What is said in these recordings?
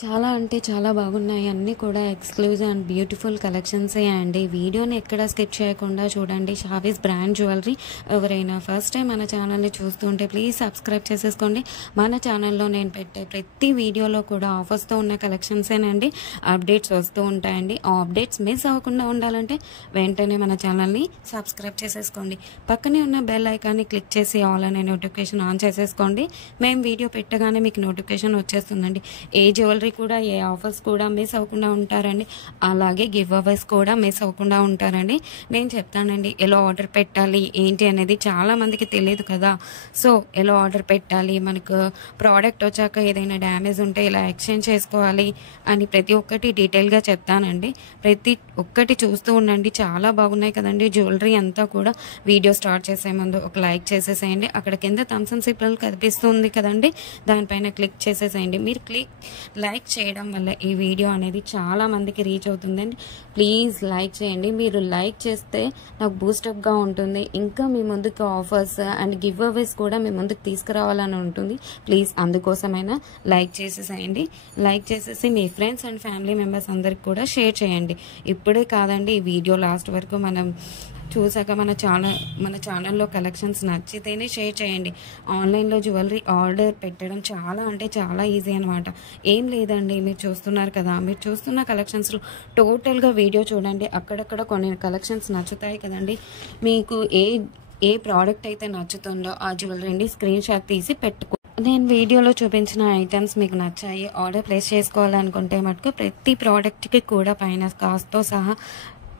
చాలా అంటే చాలా బాగున్నాయి. అన్నీ కూడా ఎక్స్క్లూజివ్ అండ్ బ్యూటిఫుల్ కలెక్షన్సే అండి. వీడియోని ఎక్కడ స్కిప్ చేయకుండా చూడండి. Shavis brand jewellery. ఎవరైనా ఫస్ట్ టైం మన ఛానల్ని చూస్తుంటే ప్లీజ్ సబ్స్క్రైబ్ చేసేసుకోండి. మన ఛానల్లో నేను పెట్టే ప్రతి వీడియోలో కూడా ఆఫర్స్తో ఉన్న కలెక్షన్సేనండి అప్డేట్స్ వస్తూ ఉంటాయండి. ఆ అప్డేట్స్ మిస్ అవ్వకుండా ఉండాలంటే వెంటనే మన ఛానల్ని సబ్స్క్రైబ్ చేసేసుకోండి. పక్కనే ఉన్న బెల్ ఐకాన్ని క్లిక్ చేసి ఆల్ అనే నోటిఫికేషన్ ఆన్ చేసేసుకోండి. మేము వీడియో పెట్టగానే మీకు నోటిఫికేషన్ వచ్చేస్తుందండి. ఏ జ్యువెలరీ కూడా ఏ ఆఫర్స్ కూడా మిస్ అవ్వకుండా ఉంటారండి. అలాగే గివ్ అవేస్ కూడా మిస్ అవ్వకుండా ఉంటారండి. నేను చెప్తానండి ఎలా ఆర్డర్ పెట్టాలి ఏంటి అనేది. చాలా మందికి తెలియదు కదా. సో ఎలా ఆర్డర్ పెట్టాలి, మనకు ప్రోడక్ట్ వచ్చాక ఏదైనా డ్యామేజ్ ఉంటే ఇలా ఎక్స్చేంజ్ చేసుకోవాలి అని ప్రతి ఒక్కటి డీటెయిల్గా చెప్తానండి. ప్రతి ఒక్కటి చూస్తూ ఉండండి. చాలా బాగున్నాయి కదండి జ్యువెలరీ అంతా కూడా. వీడియో స్టార్ట్ చేసే ముందు ఒక లైక్ చేసేసేయండి. అక్కడ కింద థమ్స్ అప్ సింబల్ కనిపిస్తుంది కదండి, దానిపైన క్లిక్ చేసేసేయండి. మీరు లైక్ చేయడం వల్ల ఈ వీడియో అనేది చాలా మందికి రీచ్ అవుతుందండి. ప్లీజ్ లైక్ చేయండి. మీరు లైక్ చేస్తే నాకు బూస్టప్గా ఉంటుంది. ఇంకా మీ ముందుకు ఆఫర్స్ అండ్ గివ్ అవేస్ కూడా మీ ముందుకు తీసుకురావాలని ఉంటుంది. ప్లీజ్ అందుకోసమైనా లైక్ చేసేసేయండి. లైక్ చేసేసి మీ ఫ్రెండ్స్ అండ్ ఫ్యామిలీ మెంబర్స్ అందరికి కూడా షేర్ చేయండి. ఇప్పుడే కాదండి, ఈ వీడియో లాస్ట్ వరకు మనం చూసాక మన ఛానల్లో కలెక్షన్స్ నచ్చితేనే షేర్ చేయండి. ఆన్లైన్లో జ్యువెలరీ ఆర్డర్ పెట్టడం చాలా అంటే చాలా ఈజీ అనమాట. ఏం లేదండి, మీరు చూస్తున్నారు కదా, మీరు చూస్తున్న కలెక్షన్స్లో టోటల్గా వీడియో చూడండి. అక్కడక్కడ కొన్ని కలెక్షన్స్ నచ్చుతాయి కదండి. మీకు ఏ ప్రోడక్ట్ అయితే నచ్చుతుందో ఆ జ్యువెలరీని స్క్రీన్ షాట్ తీసి పెట్టుకో. నేను వీడియోలో చూపించిన ఐటమ్స్ మీకు నచ్చాయి, ఆర్డర్ ప్లేస్ చేసుకోవాలనుకుంటే మటుకు ప్రతి ప్రోడక్ట్కి కూడా పైన కాస్ట్తో సహా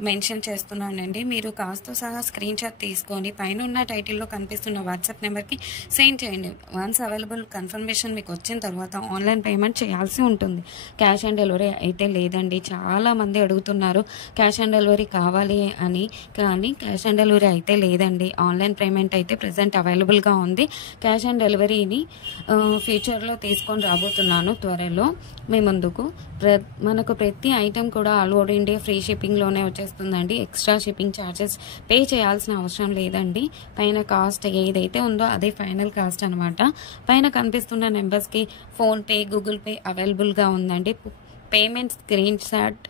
మెన్షన్ చేస్తున్నానండి. మీరు కాస్ట్తో సహా స్క్రీన్ షాట్ తీసుకొని పైన ఉన్న టైటిల్లో కనిపిస్తున్న వాట్సాప్ నెంబర్కి సెండ్ చేయండి. వన్స్ అవైలబుల్ కన్ఫర్మేషన్ మీకు వచ్చిన తర్వాత ఆన్లైన్ పేమెంట్ చేయాల్సి ఉంటుంది. క్యాష్ ఆన్ డెలివరీ అయితే లేదండి. చాలామంది అడుగుతున్నారు క్యాష్ ఆన్ డెలివరీ కావాలి అని, కానీ క్యాష్ ఆన్ డెలివరీ అయితే లేదండి. ఆన్లైన్ పేమెంట్ అయితే ప్రజెంట్ అవైలబుల్గా ఉంది. క్యాష్ ఆన్ డెలివరీని ఫ్యూచర్లో తీసుకొని రాబోతున్నాను త్వరలో మీ ముందుకు. మనకు ప్రతి ఐటెం కూడా ఆల్ ఓవర్ ఇండియా ఫ్రీ షిప్పింగ్లోనే వచ్చేస్తుందండి. ఎక్స్ట్రా షిప్పింగ్ ఛార్జెస్ పే చేయాల్సిన అవసరం లేదండి. పైన కాస్ట్ ఏదైతే ఉందో అదే ఫైనల్ కాస్ట్ అనమాట. పైన కనిపిస్తున్న నెంబర్స్కి ఫోన్పే, గూగుల్ పే అవైలబుల్గా ఉందండి. Payment screen shot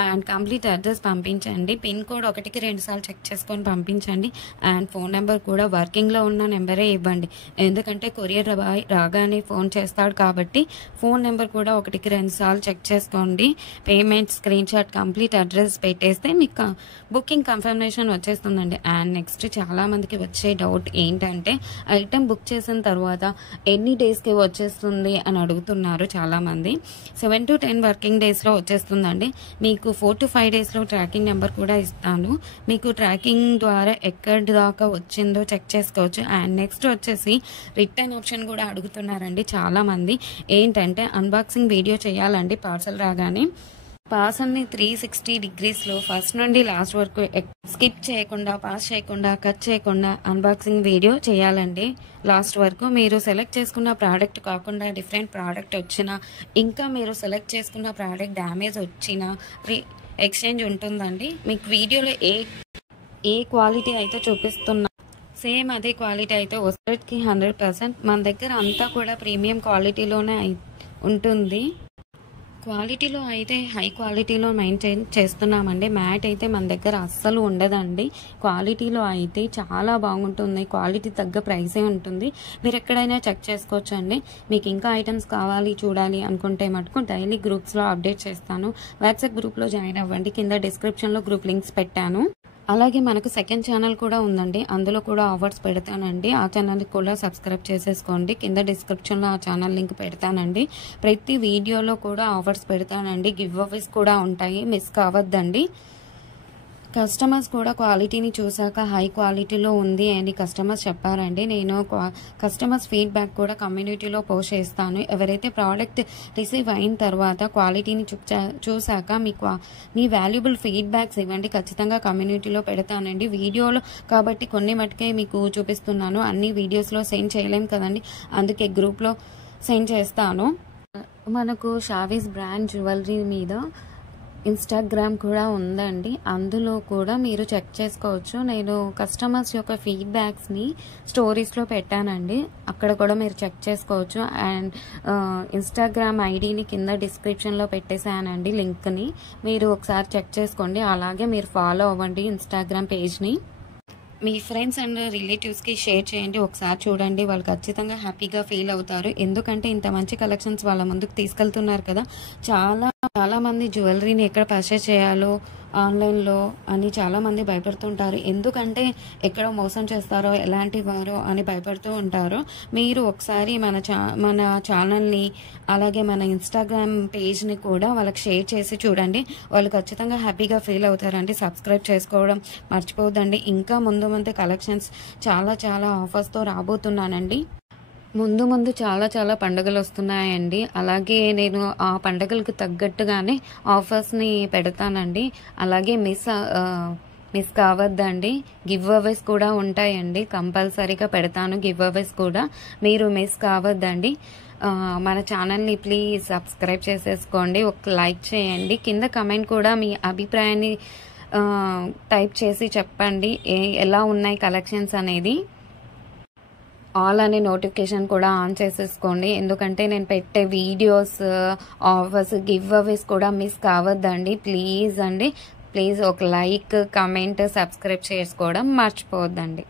and complete address పంపించండి. పిన్ కోడ్ 1కి 2 సార్లు చెక్ చేసుకొని పంపించండి. అండ్ ఫోన్ నెంబర్ కూడా వర్కింగ్లో ఉన్న నెంబరే ఇవ్వండి. ఎందుకంటే కొరియర్ రాగానే ఫోన్ చేస్తాడు కాబట్టి ఫోన్ నెంబర్ కూడా 1కి 2 సార్లు చెక్ చేసుకోండి. Payment screen shot complete address పెట్టేస్తే మీకు బుకింగ్ కన్ఫర్మేషన్ వచ్చేస్తుందండి. అండ్ నెక్స్ట్ చాలామందికి వచ్చే డౌట్ ఏంటంటే ఐటెం బుక్ చేసిన తర్వాత ఎన్ని డేస్కి వచ్చేస్తుంది అని అడుగుతున్నారు చాలామంది. 7 to 10 వర్కింగ్ డేస్లో వచ్చేస్తుందండి. మీకు 4 to 5 డేస్లో ట్రాకింగ్ నెంబర్ కూడా ఇస్తాను. మీకు ట్రాకింగ్ ద్వారా ఎక్కడి దాకా వచ్చిందో చెక్ చేసుకోవచ్చు. అండ్ నెక్స్ట్ వచ్చేసి రిటర్న్ ఆప్షన్ కూడా అడుగుతున్నారండి చాలామంది. ఏంటంటే అన్బాక్సింగ్ వీడియో చేయాలండి పార్సల్ రాగానే. పార్సల్ని 360 degreesలో ఫస్ట్ నుండి లాస్ట్ వరకు స్కిప్ చేయకుండా, పాస్ చేయకుండా, కట్ చేయకుండా అన్బాక్సింగ్ వీడియో చేయాలండి లాస్ట్ వరకు. మీరు సెలెక్ట్ చేసుకున్న ప్రోడక్ట్ కాకుండా డిఫరెంట్ ప్రోడక్ట్ వచ్చినా, ఇంకా మీరు సెలెక్ట్ చేసుకున్న ప్రోడక్ట్ డ్యామేజ్ వచ్చినా ఎక్స్చేంజ్ ఉంటుందండి. మీకు వీడియోలో ఏ క్వాలిటీ అయితే చూపిస్తున్నా సేమ్ అదే క్వాలిటీ అయితే 100కి 100%. మన దగ్గర అంతా కూడా ప్రీమియం క్వాలిటీలోనే ఉంటుంది. క్వాలిటీలో అయితే హై క్వాలిటీలో మెయింటైన్ చేస్తున్నామండి. మ్యాట్ అయితే మన దగ్గర అస్సలు ఉండదండి. క్వాలిటీలో అయితే చాలా బాగుంటుంది. క్వాలిటీ తగ్గ ప్రైసే ఉంటుంది. మీరు ఎక్కడైనా చెక్ చేసుకోవచ్చు అండి. మీకు ఇంకా ఐటమ్స్ కావాలి చూడాలి అనుకుంటే మటుకు డైలీ గ్రూప్స్లో అప్డేట్ చేస్తాను. వాట్సాప్ గ్రూప్లో జాయిన్ అవ్వండి. కింద డిస్క్రిప్షన్లో గ్రూప్ లింక్స్ పెట్టాను. అలాగే మనకు సెకండ్ ఛానల్ కూడా ఉందండి. అందులో కూడా ఆఫర్స్ పెడతానండి. ఆ ఛానల్కి కూడా సబ్స్క్రైబ్ చేసేసుకోండి. కింద డిస్క్రిప్షన్లో ఆ ఛానల్ లింక్ పెడతానండి. ప్రతి వీడియోలో కూడా ఆఫర్స్ పెడతానండి. గివ్ అవేస్ కూడా ఉంటాయి, మిస్ కావద్దండి. కస్టమర్స్ కూడా క్వాలిటీని చూసాక హై క్వాలిటీలో ఉంది అని కస్టమర్స్ చెప్పారండి. నేను కస్టమర్స్ ఫీడ్బ్యాక్ కూడా కమ్యూనిటీలో పోస్ట్ చేస్తాను. ఎవరైతే ప్రోడక్ట్ రిసీవ్ అయిన తర్వాత క్వాలిటీని చూసాక మీ వాల్యుబుల్ ఫీడ్బ్యాక్స్ ఇవ్వండి. ఖచ్చితంగా కమ్యూనిటీలో పెడతానండి. వీడియోలో కాబట్టి కొన్ని మటుకే మీకు చూపిస్తున్నాను. అన్ని వీడియోస్లో సెండ్ చేయలేం కదండి, అందుకే గ్రూప్లో సెండ్ చేస్తాను. మనకు షావీస్ బ్రాండ్ జ్యువెలరీ మీద ఇన్స్టాగ్రామ్ కూడా ఉందండి. అందులో కూడా మీరు చెక్ చేసుకోవచ్చు. నేను కస్టమర్స్ యొక్క ఫీడ్బ్యాక్స్ని స్టోరీస్లో పెట్టానండి. అక్కడ కూడా మీరు చెక్ చేసుకోవచ్చు. అండ్ ఇన్స్టాగ్రామ్ ఐడిని కింద డిస్క్రిప్షన్లో పెట్టేశానండి లింక్ని. మీరు ఒకసారి చెక్ చేసుకోండి. అలాగే మీరు ఫాలో అవ్వండి ఇన్స్టాగ్రామ్ పేజ్ని. మీ ఫ్రెండ్స్ అండ్ రిలేటివ్స్కి షేర్ చేయండి. ఒకసారి చూడండి, వాళ్ళు ఖచ్చితంగా హ్యాపీగా ఫీల్ అవుతారు. ఎందుకంటే ఇంత మంచి కలెక్షన్స్ వాళ్ళ ముందుకు తీసుకెళ్తున్నారు కదా. చాలా మంది జ్యువెలరీని ఎక్కడ పర్చేస్ చేయాలో ఆన్లైన్లో అని చాలామంది భయపడుతుంటారు. ఎందుకంటే ఎక్కడ మోసం చేస్తారో, ఎలాంటి వారో అని భయపడుతూ ఉంటారు. మీరు ఒకసారి మన ఛానల్ని అలాగే మన ఇన్స్టాగ్రామ్ పేజ్ని కూడా వాళ్ళకి షేర్ చేసి చూడండి. వాళ్ళు ఖచ్చితంగా హ్యాపీగా ఫీల్ అవుతారండి. సబ్స్క్రైబ్ చేసుకోవడం మర్చిపోవద్దండి. ఇంకా ముందు కలెక్షన్స్ చాలా ఆఫర్స్తో రాబోతున్నానండి. ముందు చాలా పండుగలు వస్తున్నాయండి. అలాగే నేను ఆ పండుగలకు తగ్గట్టుగానే ఆఫర్స్ని పెడతానండి. అలాగే మిస్ కావద్దండి. గివ్ అవేస్ కూడా ఉంటాయండి. కంపల్సరీగా పెడతాను గివ్ అవేస్ కూడా. మీరు మిస్ కావద్దండి. మన ఛానల్ని ప్లీజ్ సబ్స్క్రైబ్ చేసేసుకోండి. ఒక లైక్ చేయండి. కింద కమెంట్ కూడా మీ అభిప్రాయాన్ని టైప్ చేసి చెప్పండి ఎలా ఉన్నాయి కలెక్షన్స్ అనేది. ఆల్ అనే నోటిఫికేషన్ కూడా ఆన్ చేసేసుకోండి. ఎందుకంటే నేను పెట్టే వీడియోస్, ఆఫర్స్, గివ్ అవేస్ కూడా మిస్ కావద్దండి. ప్లీజ్ ఒక లైక్, కమెంట్, సబ్స్క్రైబ్ చేసుకోవడం మర్చిపోవద్దండి.